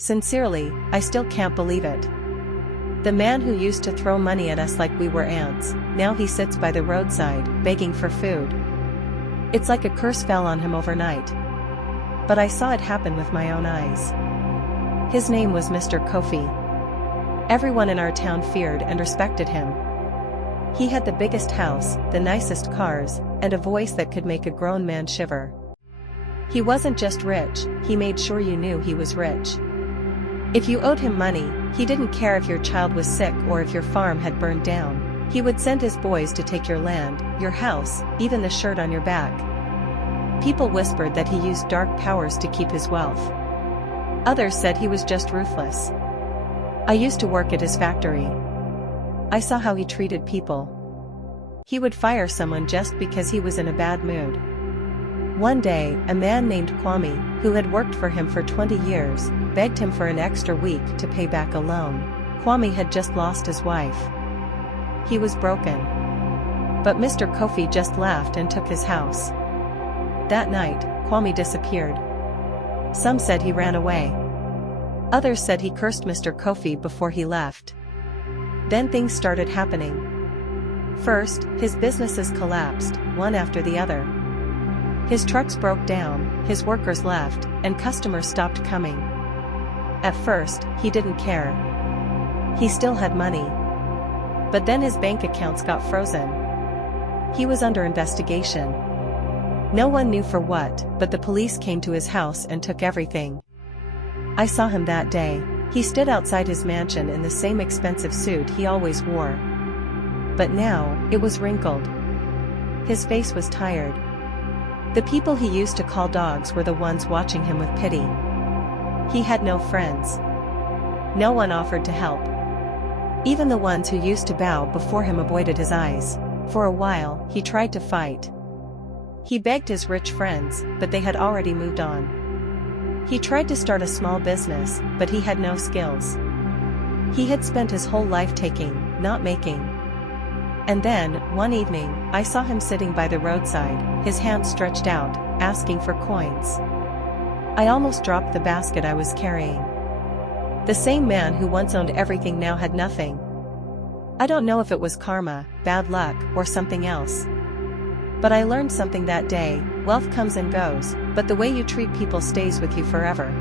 Sincerely, I still can't believe it. The man who used to throw money at us like we were ants, now he sits by the roadside, begging for food. It's like a curse fell on him overnight. But I saw it happen with my own eyes. His name was Mr. Kofi. Everyone in our town feared and respected him. He had the biggest house, the nicest cars, and a voice that could make a grown man shiver. He wasn't just rich, he made sure you knew he was rich. If you owed him money, he didn't care if your child was sick or if your farm had burned down. He would send his boys to take your land, your house, even the shirt on your back. People whispered that he used dark powers to keep his wealth. Others said he was just ruthless. I used to work at his factory. I saw how he treated people. He would fire someone just because he was in a bad mood. One day, a man named Kwame, who had worked for him for 20 years, begged him for an extra week to pay back a loan. Kwame had just lost his wife. He was broken. But Mr. Kofi just laughed and took his house. That night, Kwame disappeared. Some said he ran away. Others said he cursed Mr. Kofi before he left. Then things started happening. First, his businesses collapsed, one after the other. His trucks broke down, his workers left, and customers stopped coming. At first, he didn't care. He still had money. But then his bank accounts got frozen. He was under investigation. No one knew for what, but the police came to his house and took everything. I saw him that day. He stood outside his mansion in the same expensive suit he always wore. But now, it was wrinkled. His face was tired. The people he used to call dogs were the ones watching him with pity. He had no friends. No one offered to help. Even the ones who used to bow before him avoided his eyes. For a while, he tried to fight. He begged his rich friends, but they had already moved on. He tried to start a small business, but he had no skills. He had spent his whole life taking, not making. And then, one evening, I saw him sitting by the roadside, his hands stretched out, asking for coins. I almost dropped the basket I was carrying. The same man who once owned everything now had nothing. I don't know if it was karma, bad luck, or something else. But I learned something that day: wealth comes and goes, but the way you treat people stays with you forever.